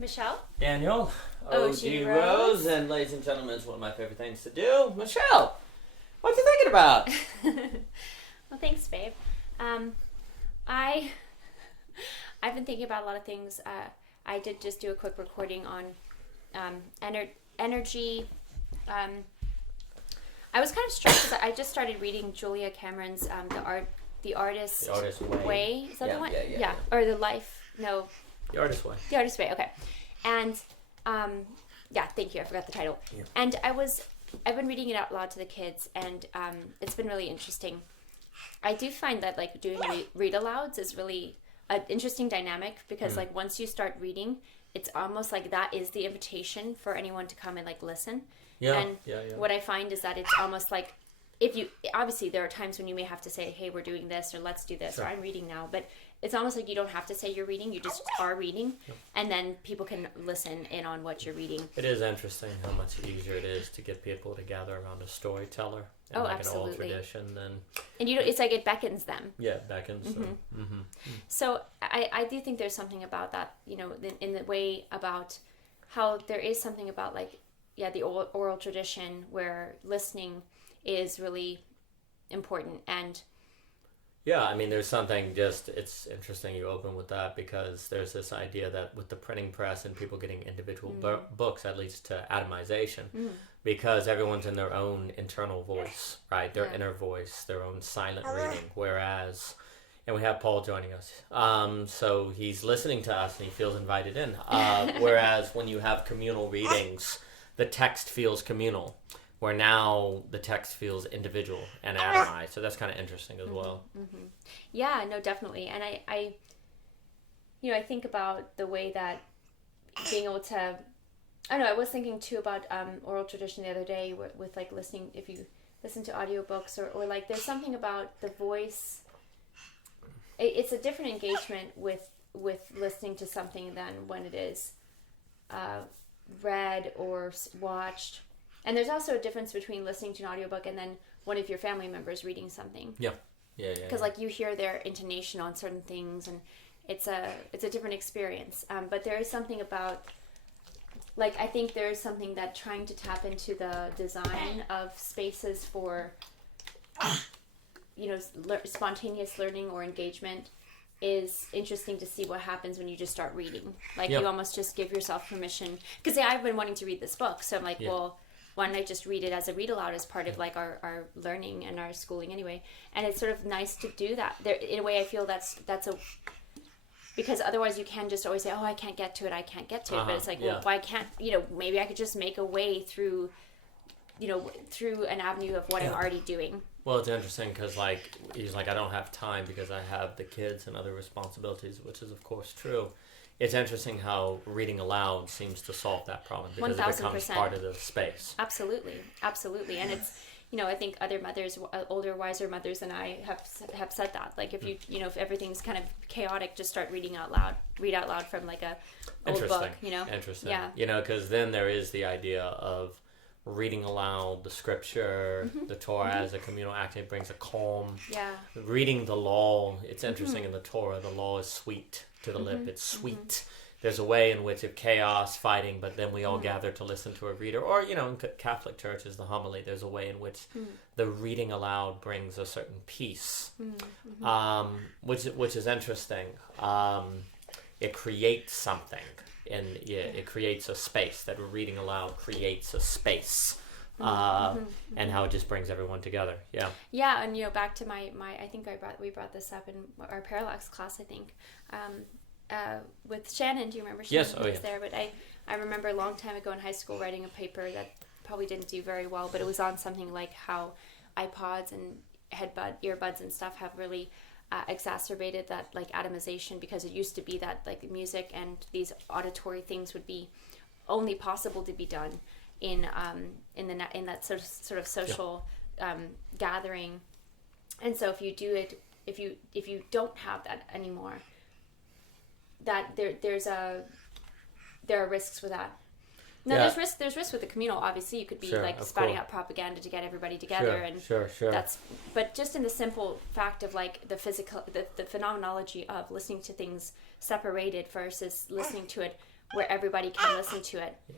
Michelle? Daniel, OG OG Rose. and ladies and gentlemen, it's one of my favorite things to do. Michelle, what you thinking about? Well, thanks, babe. I've been thinking about a lot of things. I did just do a quick recording on energy. I was kind of struck because I just started reading Julia Cameron's The Artist Way. Is that the one? Yeah. Or The Life. No. The Artist Way. The Artist Way. Okay. And yeah, thank you. I forgot the title. Yeah. And I've been reading it out loud to the kids, and it's been really interesting. I do find that like doing read alouds is really an interesting dynamic because like once you start reading, it's almost like that is the invitation for anyone to come and like listen. Yeah. What I find is that it's almost like if you obviously there are times when you may have to say, hey, we're doing this, or let's do this, or I'm reading now, but it's almost like you don't have to say you're reading, you just are reading, and then people can listen in on what you're reading. It is interesting how much easier it is to get people to gather around a storyteller and like absolutely. an old tradition than... And it's like it beckons them. Yeah, it beckons them. Mm-hmm. So I do think there's something about that, in the way about how there is something about like, the oral tradition where listening is really important. And yeah, I mean, there's something it's interesting you open with that because there's this idea that with the printing press and people getting individual books, that leads to atomization because everyone's in their own internal voice, right? Their inner voice, their own silent reading. Whereas, and we have Paul joining us, so he's listening to us and he feels invited in. Whereas when you have communal readings, the text feels communal. Where now the text feels individual and atomized. So that's kind of interesting as well. Mm-hmm. Yeah, no, definitely. And I think about the way that being able to, I don't know, I was thinking too about oral tradition the other day with like listening, if you listen to audiobooks or like there's something about the voice. It's a different engagement with listening to something than when it is read or watched. And there's also a difference between listening to an audiobook and then one of your family members reading something. Yeah. Because like you hear their intonation on certain things, and it's a different experience. But there is something about, like, I think there is something that trying to tap into the design of spaces for, spontaneous learning or engagement is interesting to see what happens when you just start reading. Like you almost just give yourself permission. Because I've been wanting to read this book, so I'm like, well, why don't I just read it as a read aloud as part of like our learning and our schooling anyway? And it's sort of nice to do that. There, in a way, I feel that's because otherwise you can just always say, oh, I can't get to it. But it's like, well, why can't, maybe I could just make a way through an avenue of what I'm already doing. Well, it's interesting because like, he's like, I don't have time because I have the kids and other responsibilities, which is of course true. It's interesting how reading aloud seems to solve that problem because 1000%. It becomes part of the space. Absolutely. And it's, I think other mothers, older, wiser mothers than I have said that. Like if if everything's kind of chaotic, just start reading out loud. Read out loud from like a old book. Interesting. Yeah. Because then there is the idea of reading aloud the scripture, the Torah as a communal act. It brings a calm. Yeah. Reading the law. It's interesting in the Torah. The law is sweet to the lip. It's sweet. There's a way in which of chaos, fighting, but then we all gather to listen to a reader. Or, in Catholic churches, the homily, there's a way in which the reading aloud brings a certain peace, which is interesting. It creates something, and it creates a space. That reading aloud creates a space. And how it just brings everyone together. Yeah, and back to my I think we brought this up in our parallax class, I think, with Shannon. Do you remember Shannon? Yes. Was there? But I remember a long time ago in high school writing a paper that probably didn't do very well, but it was on something like how iPods and earbuds and stuff have really exacerbated that like atomization, because it used to be that like music and these auditory things would be only possible to be done in that sort of social gathering. And so if you do it, if you don't have that anymore, that there are risks for that. No, there's risk with the communal. Obviously, you could be spouting out propaganda to get everybody together, Sure. But just in the simple fact of like the phenomenology of listening to things separated versus listening to it where everybody can listen to it. Yeah.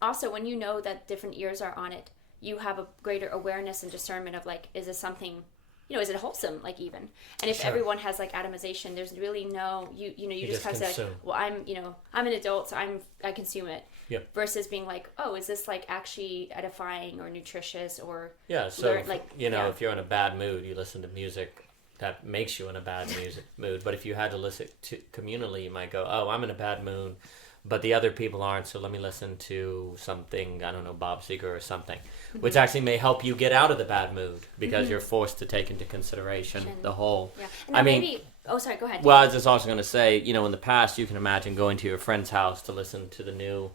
Also, when you know that different ears are on it, you have a greater awareness and discernment of like, is this something, is it wholesome, like, even? And if everyone has like atomization, there's really no, you just kind of say, like, well, I'm an adult, so I consume it. Yeah. Versus being like, oh, is this like actually edifying or nutritious or so learn, if you're in a bad mood, you listen to music that makes you in a bad mood. But if you had to listen to communally, you might go, oh, I'm in a bad mood, but the other people aren't, so let me listen to something, I don't know, Bob Seger or something, which actually may help you get out of the bad mood because you're forced to take into consideration the whole. Yeah. And maybe, sorry, go ahead. Well, I was just also going to say, in the past, you can imagine going to your friend's house to listen to the new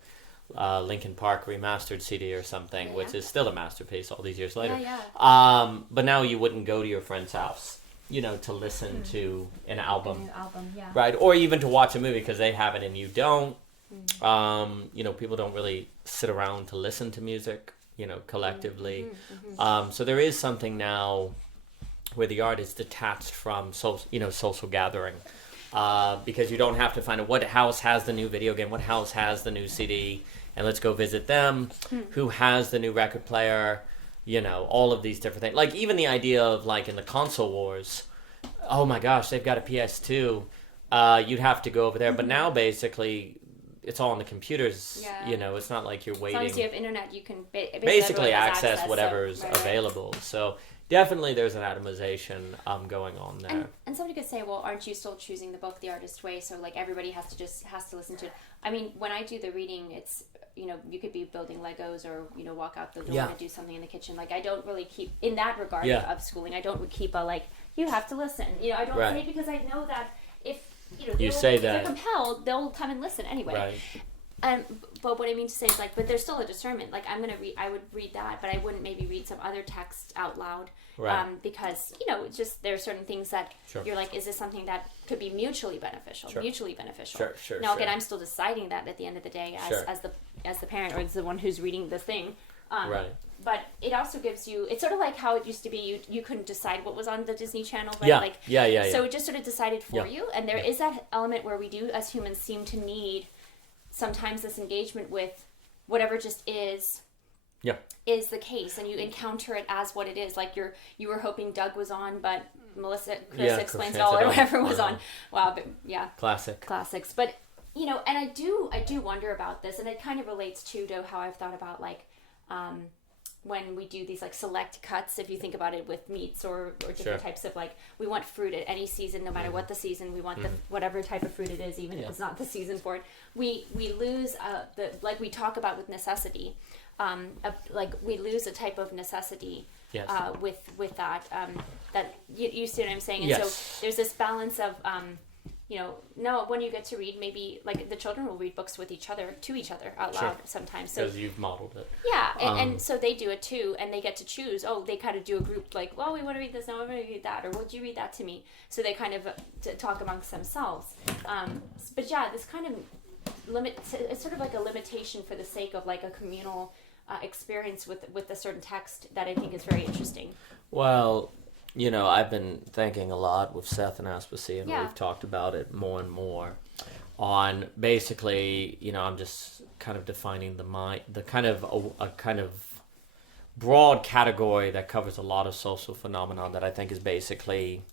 Linkin Park remastered CD or something, which is still a masterpiece all these years later. But now you wouldn't go to your friend's house, to listen to an album. A new album, yeah. Right? Or even to watch a movie because they have it and you don't. People don't really sit around to listen to music, collectively. So there is something now where the art is detached from social gathering, because you don't have to find out what house has the new video game, what house has the new CD, and let's go visit them, who has the new record player, all of these different things. Like even the idea of like in the console wars, oh my gosh, they've got a PS2, you'd have to go over there. But now basically it's all on the computers. It's not like you're waiting. As long as you have internet, you can basically access whatever's available. So definitely there's an atomization going on there. And somebody could say, well, aren't you still choosing the book the artist way? So like everybody has to listen to it. I mean, when I do the reading, it's you could be building Legos or walk out the door and do something in the kitchen. Like I don't really keep in that regard of schooling. I don't keep a like you have to listen. I don't say it because I know that if you say that they're compelled, they'll come and listen anyway. Right. But what I mean to say is like, but there's still a discernment. Like I would read that, but I wouldn't maybe read some other text out loud. Right. Because it's just there are certain things that you're like, is this something that could be mutually beneficial? Sure. Now again, I'm still deciding that at the end of the day as the parent or as the one who's reading the thing. Right. But it also gives you, it's sort of like how it used to be, you couldn't decide what was on the Disney Channel, right? Yeah. So it just sort of decided for you. And there is that element where we do, as humans, seem to need sometimes this engagement with whatever just is the case. And you encounter it as what it is. Like you were hoping Doug was on, but Chris explains it all or whatever was on. Wow, but Classics. But, and I do wonder about this. And it kind of relates to how I've thought about like, when we do these like select cuts, if you think about it with meats or different types of like, we want fruit at any season, no matter what the season, we want the whatever type of fruit it is, even if it's not the season for it. We lose like we talk about with necessity, like we lose a type of necessity with that that you see what I'm saying, and so there's this balance of no, when you get to read, maybe like the children will read books with each other, to each other out loud sometimes. So because you've modeled it. Yeah, and so they do it too, and they get to choose. Oh, they kind of do a group like, well, we want to read this, no, we want to read that, or would you read that to me? So they kind of talk amongst themselves. But yeah, this kind of it's sort of like a limitation for the sake of like a communal experience with a certain text that I think is very interesting. Well, I've been thinking a lot with Seth and Aspasi, and we've talked about it more and more on basically, I'm just kind of defining the mind, the kind of a kind of broad category that covers a lot of social phenomena that I think is basically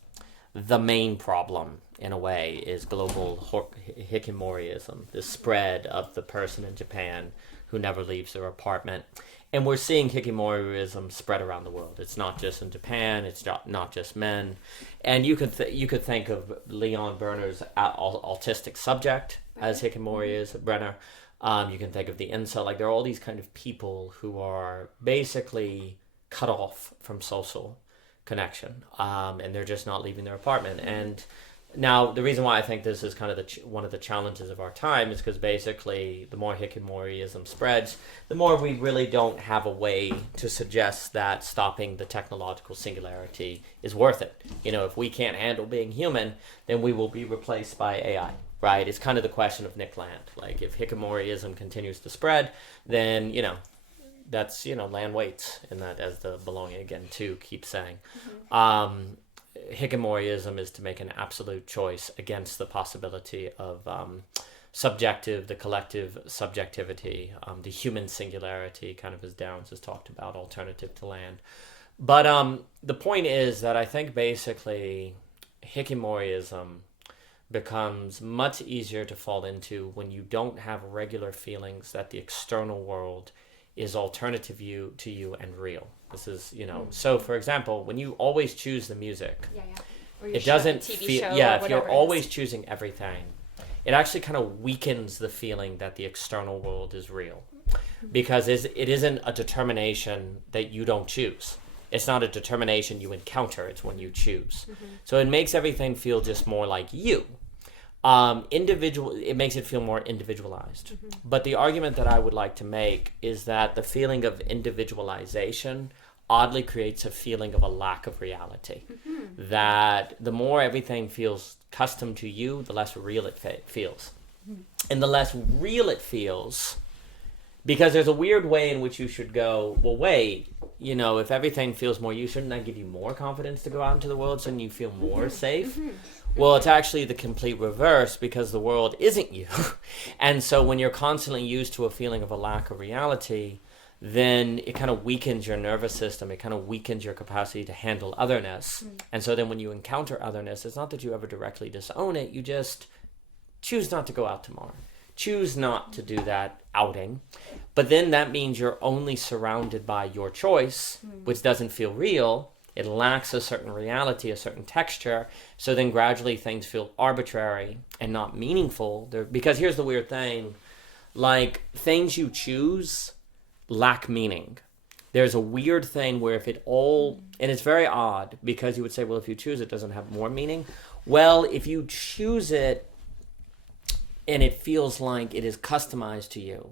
the main problem in a way is global hikimorism, the spread of the person in Japan who never leaves their apartment. And we're seeing hikimorism spread around the world. It's not just in Japan. It's not just men. And you could think of Leon Brenner's autistic subject as hikimori Brenner. You can think of the incel. Like there are all these kind of people who are basically cut off from social connection, and they're just not leaving their apartment. And now, the reason why I think this is kind of one of the challenges of our time is because basically the more hikimorism spreads, the more we really don't have a way to suggest that stopping the technological singularity is worth it. If we can't handle being human, then we will be replaced by AI, right? It's kind of the question of Nick Land. Like if hikimorism continues to spread, then, that's, land waits in that, as the Belonging Again too keeps saying. Hikimorism is to make an absolute choice against the possibility of subjective, the collective subjectivity, the human singularity, kind of as Downs has talked about, alternative to land. But the point is that I think basically Hikimoriism becomes much easier to fall into when you don't have regular feelings that the external world is alternative to you and real. This is, so for example, when you always choose the music, or it doesn't feel, if you're always choosing everything, it actually kind of weakens the feeling that the external world is real, because it isn't a determination that you don't choose. It's not a determination you encounter, it's when you choose. So it makes everything feel just more like you. It makes it feel more individualized. But the argument that I would like to make is that the feeling of individualization oddly creates a feeling of a lack of reality. That the more everything feels custom to you, the less real it feels. And the less real it feels, because there's a weird way in which you should go, well, wait, if everything feels more you, shouldn't that give you more confidence to go out into the world so you feel more safe? Well, it's actually the complete reverse, because the world isn't you. And so when you're constantly used to a feeling of a lack of reality, then it kind of weakens your nervous system. It kind of weakens your capacity to handle otherness. And so then when you encounter otherness, it's not that you ever directly disown it. You just choose not to go out tomorrow. Choose not to do that outing. But then that means you're only surrounded by your choice, which doesn't feel real. It lacks a certain reality, a certain texture. So then gradually things feel arbitrary and not meaningful. Because here's the weird thing. Like, things you choose lack meaning. There's a weird thing where if it all... And it's very odd, because you would say, well, if you choose it, doesn't have more meaning. Well, if you choose it and it feels like it is customized to you,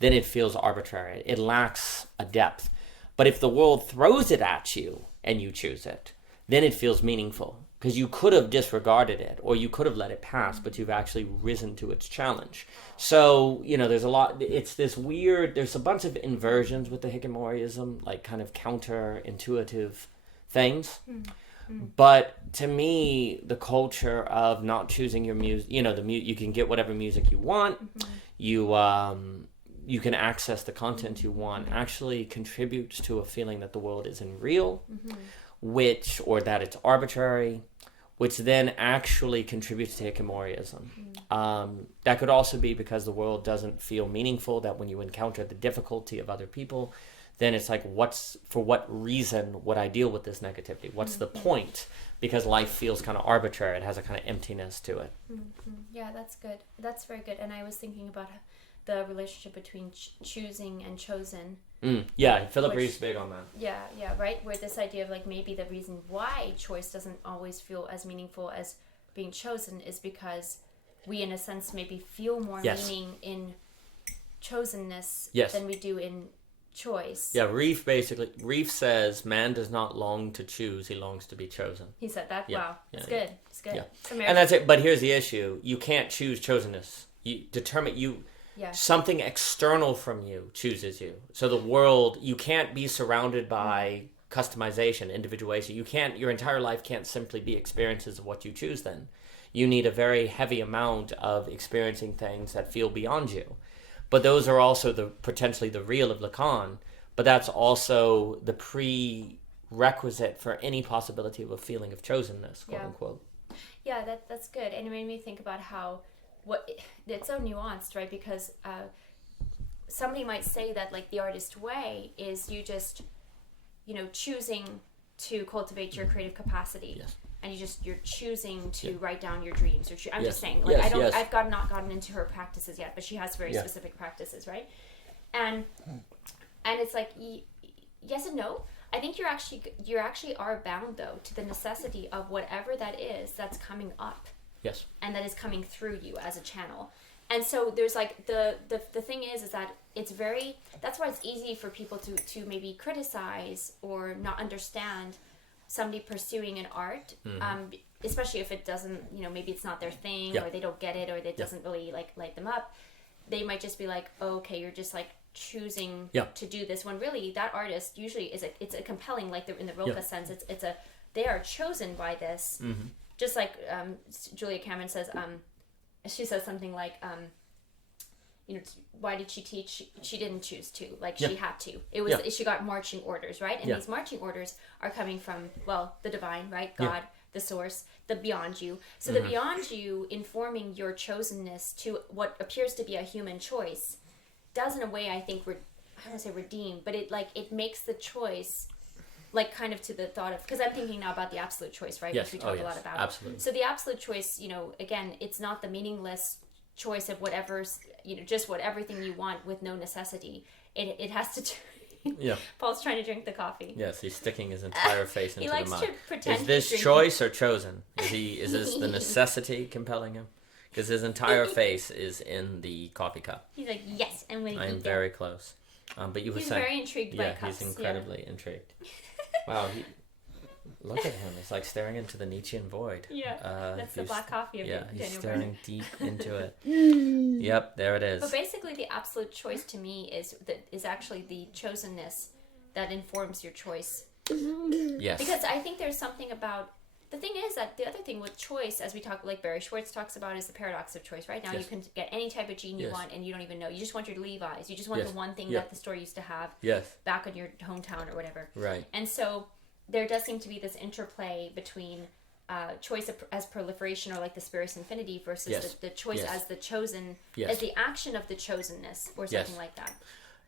then it feels arbitrary. It lacks a depth. But if the world throws it at you and you choose it, then it feels meaningful, because you could have disregarded it or you could have let it pass, but you've actually risen to its challenge. So, there's a lot, it's this weird, there's a bunch of inversions with the Hikimoriism, like kind of counterintuitive things. But to me, the culture of not choosing your music, you can get whatever music you want, you can access the content you want, actually contributes to a feeling that the world isn't real, or that it's arbitrary, which then actually contributes to Hikimoriism. That could also be because the world doesn't feel meaningful, that when you encounter the difficulty of other people, then it's like, for what reason would I deal with this negativity? What's the point? Because life feels kind of arbitrary. It has a kind of emptiness to it. Yeah, that's good. That's very good. And I was thinking about the relationship between choosing and chosen. Yeah, Philip Reeve's big on that. Yeah, right? Where this idea of maybe the reason why choice doesn't always feel as meaningful as being chosen is because we, in a sense, maybe feel more meaning in chosenness than we do in choice. Yeah, Reeve says man does not long to choose, he longs to be chosen. He said that? Yeah. Wow. It's good. It's good. Yeah. And that's it. But here's the issue. You can't choose chosenness. Something external from you chooses you. So the world, you can't be surrounded by customization, individuation. Your entire life can't simply be experiences of what you choose then. You need a very heavy amount of experiencing things that feel beyond you. But those are also potentially the real of Lacan, but that's also the prerequisite for any possibility of a feeling of chosenness, quote unquote. Yeah, that's good. And it made me think about how it's so nuanced, right? Because somebody might say that the artist way is you just, choosing to cultivate your creative capacity. Yes. And you're choosing to write down your dreams. I'm just saying, I've not gotten into her practices yet, but she has very specific practices, right? And it's yes and no. I think you actually are bound though to the necessity of whatever that is that's coming up. Yes. And that is coming through you as a channel. And so there's the thing is that it's that's why it's easy for people to maybe criticize or not understand somebody pursuing an art, especially if it doesn't, maybe it's not their thing, or they don't get it, or it doesn't really light them up. They might just be like, oh, okay, you're just choosing to do this, when really that artist usually it's a compelling, in the Rilke sense, they are chosen by this. Just like Julia Cameron says, she says something like, why did she teach? She didn't choose to. Like, she had to. It was she got marching orders, right? And these marching orders are coming from, well, the divine, right? God, the source, the beyond you. So the beyond you informing your chosenness to what appears to be a human choice does, in a way, I think, I don't want to say redeem, but it makes the choice, like, kind of to the thought of, because I'm thinking now about the absolute choice, right? Yes. Which we talk a lot about. Absolutely. So the absolute choice, again, it's not the meaningless choice of whatever's, just everything you want with no necessity. It has to Paul's trying to drink the coffee. Yes, he's sticking his entire face into the mug. He likes to pretend. Is this choice or chosen? Is this the necessity compelling him? Because his entire face is in the coffee cup. He's like, yes, I'm going to eat. I'm very close. But you were saying... He's very intrigued by cups. He's incredibly intrigued. Wow, look at him. It's like staring into the Nietzschean void. Yeah, that's the black coffee of Daniel Byrne. He's staring deep into it. Yep, there it is. But basically, the absolute choice to me is actually the chosenness that informs your choice. Yes. Because I think there's something about... The thing is that the other thing with choice, as we talk, like Barry Schwartz talks about, is the paradox of choice. Right now, you can get any type of gene you want, and you don't even know. You just want your Levi's. You just want the one thing that the store used to have back in your hometown or whatever. Right. And so there does seem to be this interplay between choice as proliferation, or like the spirus infinity, versus the choice as the chosen, as the action of the chosenness, or something like that.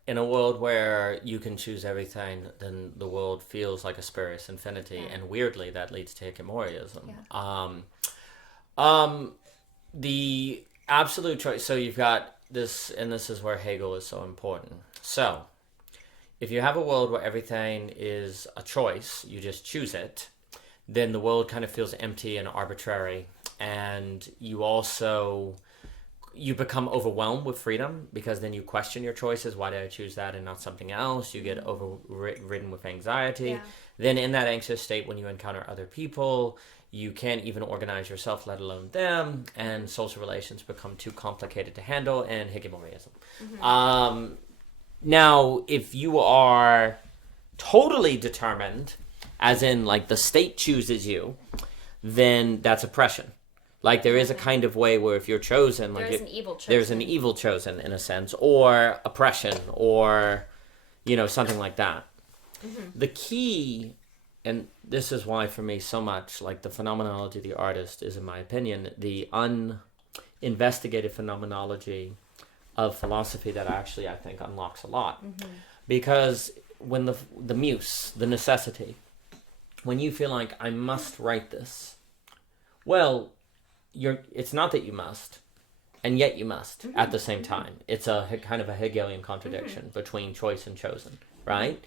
In a world where you can choose everything, then the world feels like a spurious infinity, and weirdly that leads to Hikimorism. The absolute choice. So you've got this, and this is where Hegel is so important. So if you have a world where everything is a choice, you just choose it, then the world kind of feels empty and arbitrary, and you become overwhelmed with freedom, because then you question your choices. Why did I choose that and not something else? You get overridden with anxiety. Then in that anxious state, when you encounter other people, you can't even organize yourself, let alone them, and social relations become too complicated to handle, and Hikimorism. Now, if you are totally determined, as in like the state chooses you, then that's oppression. Like, there is a kind of way where if you're chosen... like there's an evil chosen. There's an evil chosen, in a sense, or oppression, or, something like that. The key, and this is why, for me, so much, like, the phenomenology of the artist is, in my opinion, the uninvestigated phenomenology of philosophy that actually, I think, unlocks a lot. Because when the muse, the necessity, when you feel like, I must write this, well... it's not that you must, and yet you must at the same time. It's a kind of a Hegelian contradiction between choice and chosen, right?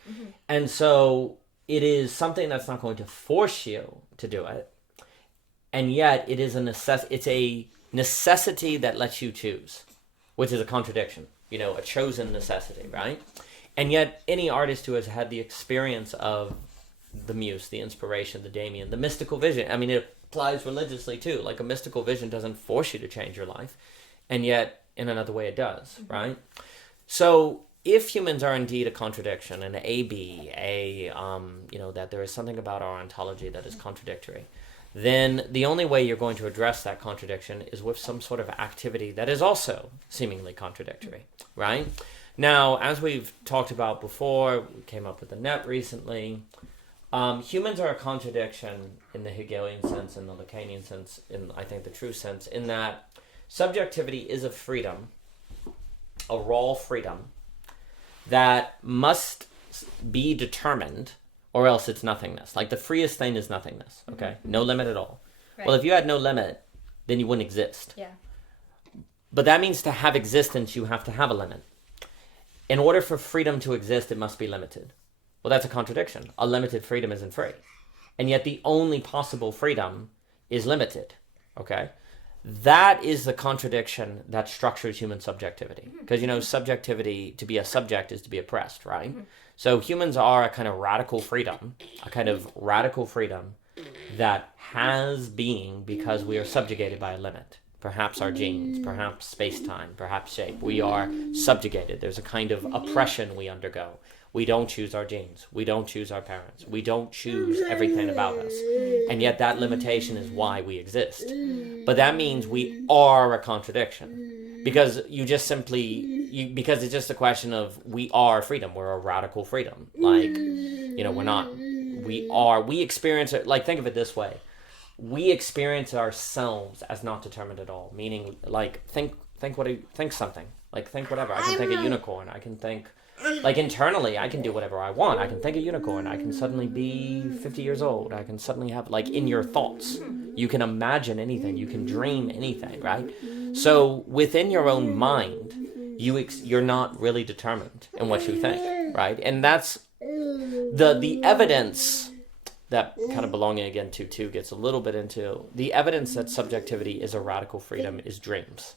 And so it is something that's not going to force you to do it, and yet it is it's a necessity that lets you choose, which is a contradiction, a chosen necessity, right? And yet any artist who has had the experience of the muse, the inspiration, the daemon, the mystical vision, I mean, it applies religiously too. Like, a mystical vision doesn't force you to change your life, and yet in another way it does, right? So if humans are indeed a contradiction, an that there is something about our ontology that is contradictory, then the only way you're going to address that contradiction is with some sort of activity that is also seemingly contradictory, right? Now, as we've talked about before, we came up with the net recently. Humans are a contradiction in the Hegelian sense, in the Lacanian sense, in, I think, the true sense, in that subjectivity is a freedom, a raw freedom, that must be determined, or else it's nothingness. Like, the freest thing is nothingness, okay? No limit at all. Right. Well, if you had no limit, then you wouldn't exist. Yeah. But that means to have existence, you have to have a limit. In order for freedom to exist, it must be limited. Well, that's a contradiction. A limited freedom isn't free. And yet the only possible freedom is limited, okay? That is the contradiction that structures human subjectivity. Because, subjectivity, to be a subject is to be oppressed, right? So humans are a kind of radical freedom that has being because we are subjugated by a limit. Perhaps our genes, perhaps space-time, perhaps shape. We are subjugated. There's a kind of oppression we undergo. We don't choose our genes. We don't choose our parents. We don't choose everything about us. And yet that limitation is why we exist. But that means we are a contradiction. because you just simply because it's just a question of we are freedom. We're a radical freedom. Like, you know, we experience it. Like, think of it this way: we experience ourselves as not determined at all. Meaning, like, think something. Like, think whatever. I can think a unicorn. I can think, like, internally, I can do whatever I want. I can think a unicorn. I can suddenly be 50 years old. I can suddenly have, like, in your thoughts, you can imagine anything. You can dream anything, right? So within your own mind, you're not really determined in what you think, right? And that's the evidence that kind of belonging again to two gets a little bit into the evidence that subjectivity is a radical freedom is dreams.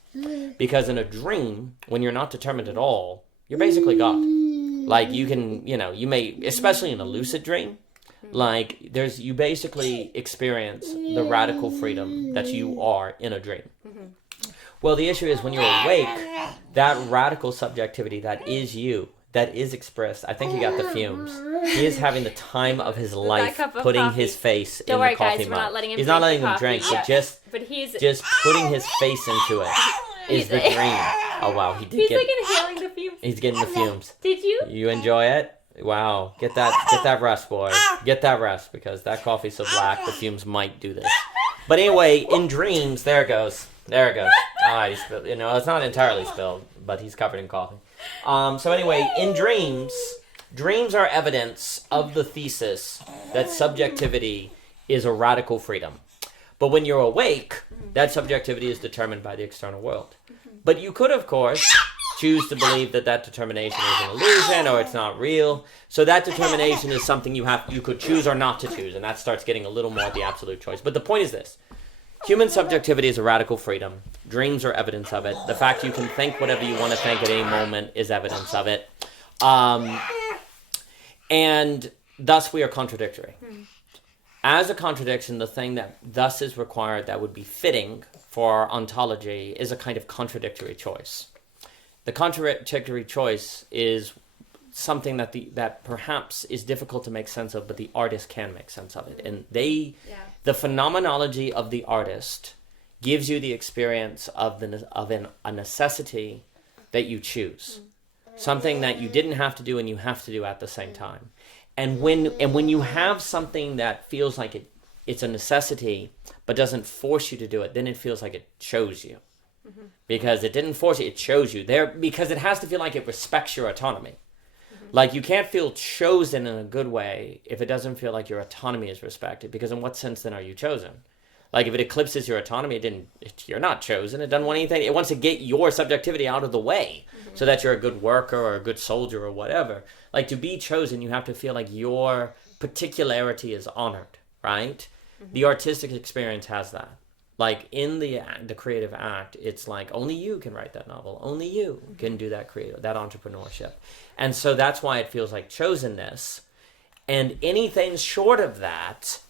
Because in a dream, when you're not determined at all, you're basically God. Like, you can, you know, you may, especially in a lucid dream, like, you basically experience the radical freedom that you are in a dream. Well, the issue is when you're awake, that radical subjectivity that is you, that is expressed. I think he got the fumes. He is having the time of his life putting his face in the coffee mug. We're not letting him He's not letting him drink, but just putting his face into it is the dream. Oh, wow. He's like inhaling the fumes. He's getting the fumes. Did you? You enjoy it? Wow. Get that rest, boy. Get that rest, because that coffee's so black, the fumes might do this. But anyway, in dreams, there it goes. Ah, he spilled. You know, it's not entirely spilled, but he's covered in coffee. So anyway, in dreams are evidence of the thesis that subjectivity is a radical freedom. But when you're awake, that subjectivity is determined by the external world. But you could, of course, choose to believe that determination is an illusion or it's not real. So that determination is something you could choose or not to choose, and that starts getting a little more at the absolute choice. But the point is this. Human subjectivity is a radical freedom. Dreams are evidence of it. The fact you can think whatever you want to think at any moment is evidence of it. And thus we are contradictory. As a contradiction, the thing that thus is required that would be fitting for our ontology is a kind of contradictory choice. The contradictory choice is something that perhaps is difficult to make sense of, but the artist can make sense of it. And the phenomenology of the artist gives you the experience of a necessity that you choose. Something that you didn't have to do and you have to do at the same time. And when you have something that feels like it's a necessity but doesn't force you to do it, then it feels like it chose you. Because it didn't force you, it chose you. Because it has to feel like it respects your autonomy. Like, you can't feel chosen in a good way if it doesn't feel like your autonomy is respected. Because in what sense then are you chosen? Like, if it eclipses your autonomy, you're not chosen. It doesn't want anything. It wants to get your subjectivity out of the way so that you're a good worker or a good soldier or whatever. Like, to be chosen, you have to feel like your particularity is honored, right? The artistic experience has that. Like, in the creative act, it's like only you can write that novel. Only you can do that that entrepreneurship. And so that's why it feels like chosenness. And anything short of that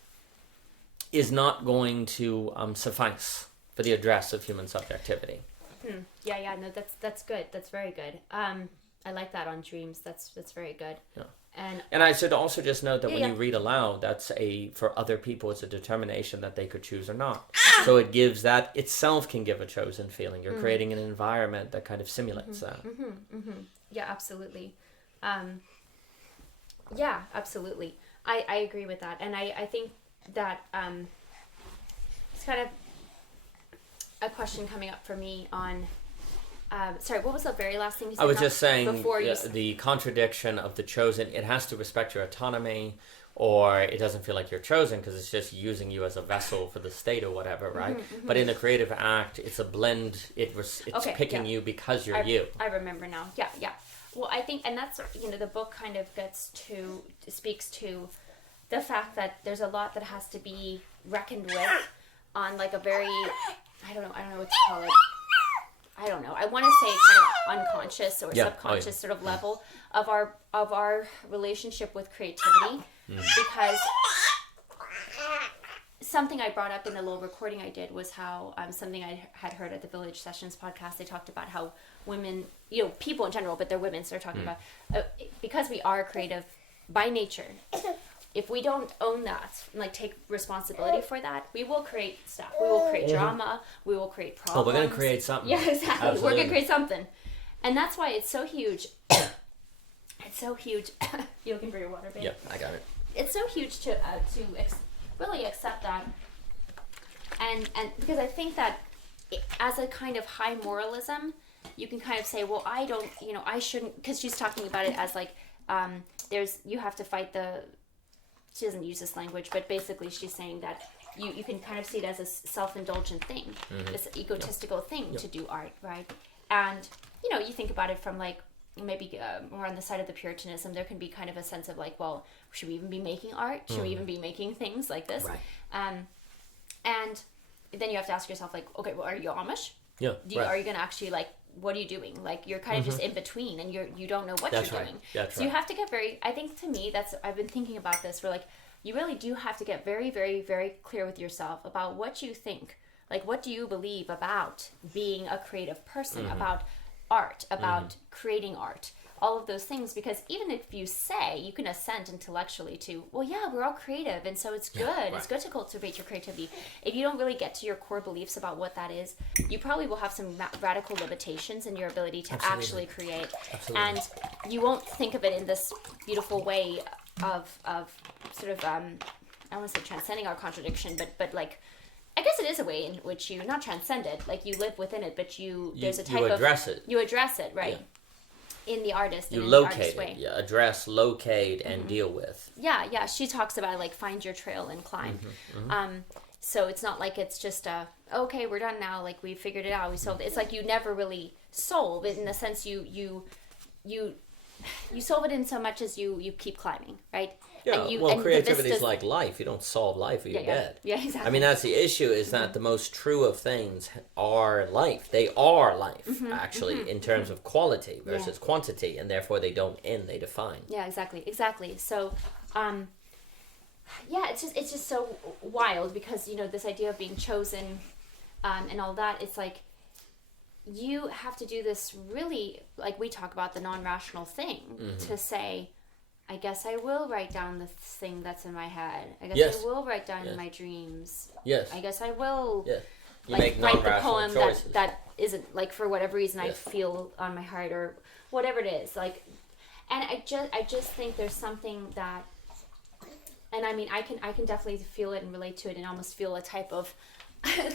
is not going to suffice for the address of human subjectivity. Yeah, no, that's good. That's very good. I like that on dreams. That's very good. Yeah. And I should also just note that when you read aloud, for other people, it's a determination that they could choose or not. So it gives that itself can give a chosen feeling. You're creating an environment that kind of simulates that. Yeah, absolutely. Yeah, absolutely. I agree with that. And I think that it's kind of a question coming up for me on... sorry, what was the very last thing you said? I was just saying the contradiction of the chosen. It has to respect your autonomy, or it doesn't feel like you're chosen because it's just using you as a vessel for the state or whatever, right? But in the creative act, it's a blend. It's picking you because you're you. I remember now. Yeah. Well, I think, and that's, the book kind of speaks to the fact that there's a lot that has to be reckoned with on like a very, I don't know what to call it. I don't know. I want to say kind of unconscious or subconscious sort of level of our relationship with creativity, because something I brought up in the little recording I did was how something I had heard at the Village Sessions podcast. They talked about how women, people in general, but they're women, so they're talking about because we are creative by nature. if we don't own that, like take responsibility for that, we will create stuff. We will create drama. We will create problems. Oh, we're going to create something. Yeah, exactly. Absolutely. We're going to create something. And that's why it's so huge. It's so huge. You looking for your water, babe? Yep, I got it. It's so huge to really accept that. And because I think that as a kind of high moralism, you can kind of say, well, I don't, I shouldn't, because she's talking about it as like, you have to fight she doesn't use this language, but basically she's saying that you can kind of see it as a self-indulgent thing, this egotistical thing to do art, right? And, you think about it from like, maybe more on the side of the Puritanism, there can be kind of a sense of like, well, should we even be making art? Should we even be making things like this? Right. And then you have to ask yourself like, okay, well, are you Amish? Yeah. Are you going to actually like, what are you doing? Like you're kind of just in between, and you don't know what That's you're right. doing. That's so you have to get I think to me I've been thinking about this. Where like you really do have to get very, very, very clear with yourself about what you think. Like what do you believe about being a creative person, about art, about creating art, all of those things. Because even if you say, you can assent intellectually to, well, yeah, we're all creative, and so it's good. Right. It's good to cultivate your creativity. If you don't really get to your core beliefs about what that is, you probably will have some radical limitations in your ability to actually create. Absolutely. And you won't think of it in this beautiful way of sort of, I don't want to say transcending our contradiction, but like, I guess it is a way in which you not transcend it, like you live within it, but there's a type of you address it, right? Yeah. In the artist, you and locate in the artist way. address, locate, and deal with. Yeah. She talks about like find your trail and climb. So it's not like it's just okay, we're done now. Like we figured it out, we solved it. It's like you never really solve it in the sense you solve it in so much as you keep climbing, right? Yeah, and creativity is like life. You don't solve life or you're dead. Yeah, exactly. I mean, that's the issue, is that the most true of things are life. They are life, actually, in terms of quality versus quantity, and therefore they don't end, they define. Yeah, exactly. So, it's just so wild because, this idea of being chosen and all that, it's like, you have to do this really, like we talk about the non-rational thing, to say, I guess I will write down the thing that's in my head. I guess I will write down my dreams. Yes. I guess I will You make write the non-rational poem choices. that isn't, like, for whatever reason I feel on my heart or whatever it is. Like, and I just think there's something that, and I mean, I can definitely feel it and relate to it and almost feel a type of,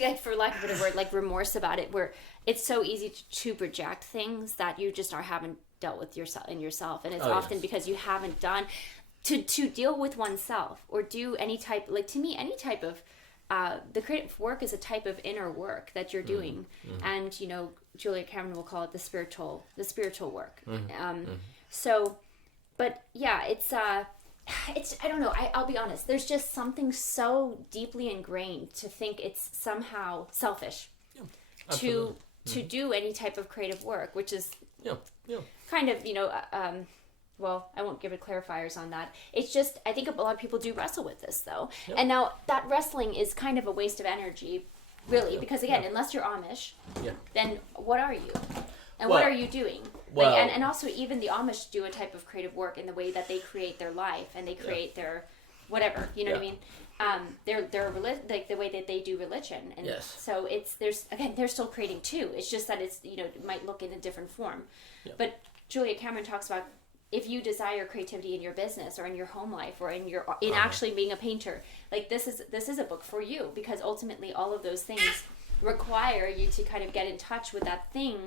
like, for lack of a better word, like remorse about it, where it's so easy to project things that you just haven't dealt with yourself, and it's often because you haven't done to deal with oneself or do any type, like, to me, any type of the creative work is a type of inner work that you're doing, and Julia Cameron will call it the spiritual work. So, but yeah, it's I don't know. I'll be honest. There's just something so deeply ingrained to think it's somehow selfish to do any type of creative work, which is kind of well, I won't give it clarifiers on that. It's just, I think a lot of people do wrestle with this though, and now that wrestling is kind of a waste of energy, really, because again, unless you're Amish, then what are you? And what are you doing? Well, like, and also even the Amish do a type of creative work in the way that they create their life and they create their whatever, you know what I mean? They're like the way that they do religion, and so they're still creating too. It's just that it's it might look in a different form. But Julia Cameron talks about, if you desire creativity in your business or in your home life or in actually being a painter, like this is a book for you, because ultimately all of those things require you to kind of get in touch with that thing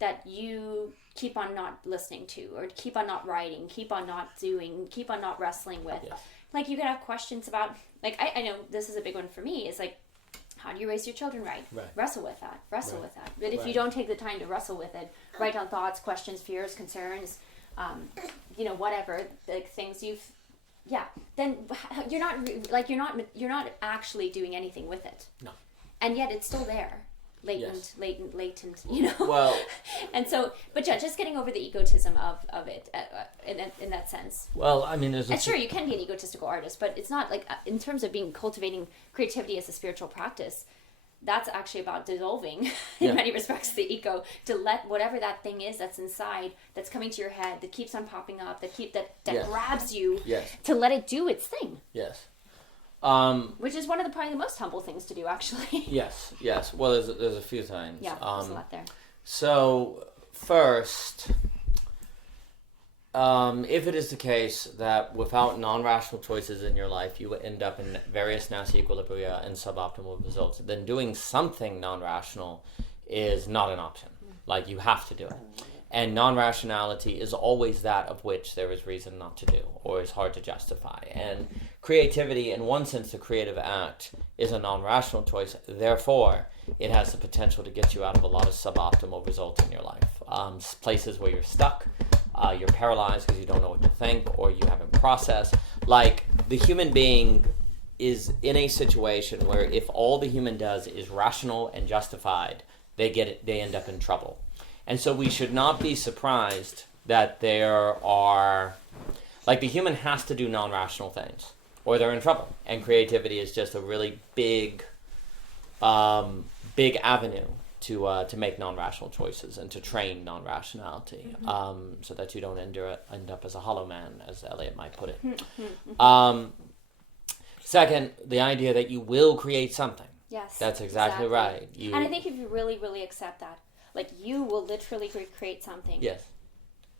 that you keep on not listening to, or keep on not writing, keep on not doing, keep on not wrestling with. Like, you could have questions about, like, I know this is a big one for me, is like, how do you raise your children right? Wrestle with that. With that. But if you don't take the time to wrestle with it, write down thoughts, questions, fears, concerns, whatever, like things then you're not actually doing anything with it. No. And yet it's still there. Latent, Well, and so, but just getting over the egotism of it in that sense. Well, I mean, and sure, you can be an egotistical artist, but it's not like, in terms of cultivating creativity as a spiritual practice, that's actually about dissolving in many respects the ego, to let whatever that thing is that's inside, that's coming to your head, that keeps on popping up, that grabs you, to let it do its thing. Yes. Which is one of probably the most humble things to do, actually. Yes. Well, there's a few things. Yeah, there's a lot there. So first, if it is the case that without non-rational choices in your life, you end up in various nasty equilibria and suboptimal results, then doing something non-rational is not an option. Like, you have to do it. And non-rationality is always that of which there is reason not to do, or is hard to justify. And creativity, in one sense, the creative act, is a non-rational choice. Therefore, it has the potential to get you out of a lot of suboptimal results in your life. Places where you're stuck, you're paralyzed because you don't know what to think, or you haven't processed. Like, the human being is in a situation where if all the human does is rational and justified, they end up in trouble. And so we should not be surprised that there are, like, the human has to do non-rational things, or they're in trouble. And creativity is just a really big avenue to make non-rational choices and to train non-rationality, so that you don't end up as a hollow man, as Eliot might put it. Second, the idea that you will create something. Yes, that's exactly right. And I think if you really, really accept that, like, you will literally create something. Yes.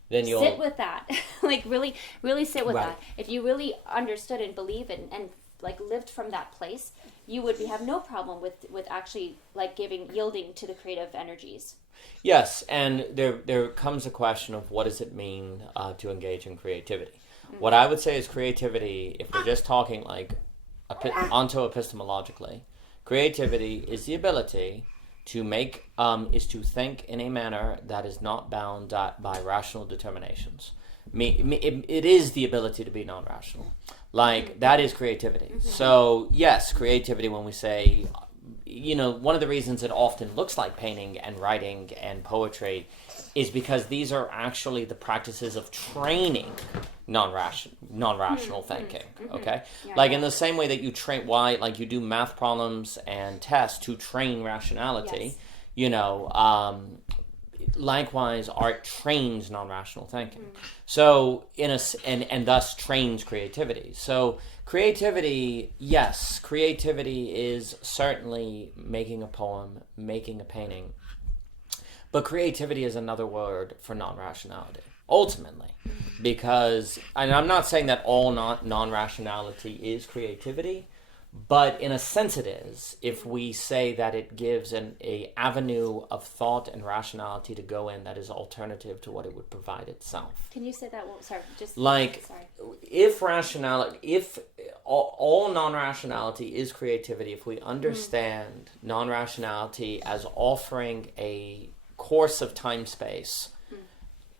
Then you'll sit with that. Like, really, really sit with that. If you really understood and believe it and like lived from that place, you would have no problem with actually like yielding to the creative energies. Yes, and there comes a question of what does it mean to engage in creativity. What I would say is creativity, if we're just talking like onto-epistemologically, creativity is the ability to make, is to think in a manner that is not bound by rational determinations. It is the ability to be non-rational. Like, that is creativity. So, yes, creativity, when we say, one of the reasons it often looks like painting and writing and poetry is because these are actually the practices of training non-rational thinking, okay? In the same way that you train, you do math problems and tests to train rationality, likewise, art trains non-rational thinking. So, and thus trains creativity. So, creativity, yes, creativity is certainly making a poem, making a painting. But creativity is another word for non-rationality, ultimately. Because, and I'm not saying that all non-rationality is creativity, but in a sense it is, if we say that it gives an avenue of thought and rationality to go in that is alternative to what it would provide itself. Can you say that? Well, sorry, just... Like, sorry. If all non-rationality is creativity, if we understand non-rationality as offering a course of time-space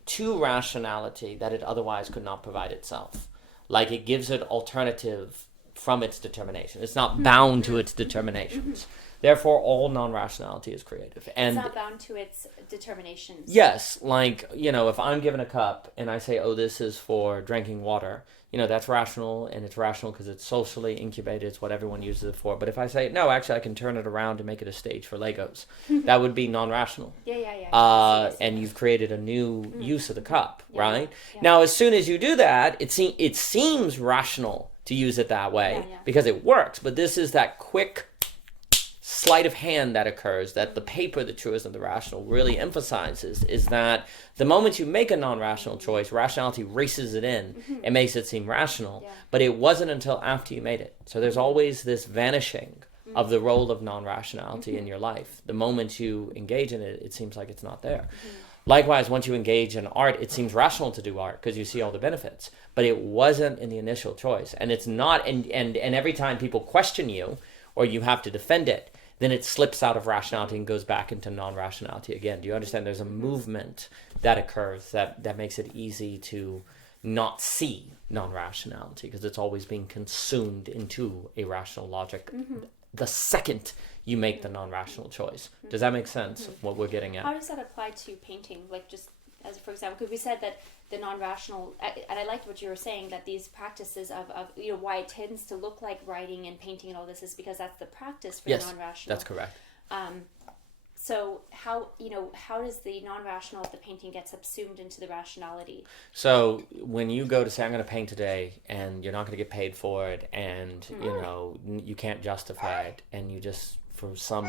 to rationality that it otherwise could not provide itself. Like, it gives it alternative from its determination. It's not bound to its determinations. Therefore, all non-rationality is creative. And it's not bound to its determinations. Yes, like, if I'm given a cup and I say, oh, this is for drinking water, that's rational, and it's rational because it's socially incubated, it's what everyone uses it for. But if I say, no, actually, I can turn it around and make it a stage for Legos, that would be non-rational. Yeah. And you've created a new use of the cup, right? Yeah. Now, as soon as you do that, it seems rational to use it that way because it works. But this is that quick sleight of hand that occurs, that the paper, The Truism of the Rational, really emphasizes, is that the moment you make a non-rational choice, rationality races it in and makes it seem rational, but it wasn't until after you made it. So there's always this vanishing of the role of non-rationality in your life. The moment you engage in it, it seems like it's not there. Likewise, once you engage in art, it seems rational to do art because you see all the benefits, but it wasn't in the initial choice. And it's not, and every time people question you or you have to defend it, then it slips out of rationality and goes back into non-rationality again. Do you understand? There's a movement that occurs that makes it easy to not see non-rationality because it's always being consumed into a rational logic the second you make the non-rational choice. Does that make sense of what we're getting at? How does that apply to painting? Like, just as for example, because we said that the non-rational, and I liked what you were saying, that these practices of why it tends to look like writing and painting and all this is because that's the practice for the non-rational. That's correct. So how does the non-rational of the painting get subsumed into the rationality? So when you go to say, I'm going to paint today, and you're not going to get paid for it, and you can't justify it, and you just, for some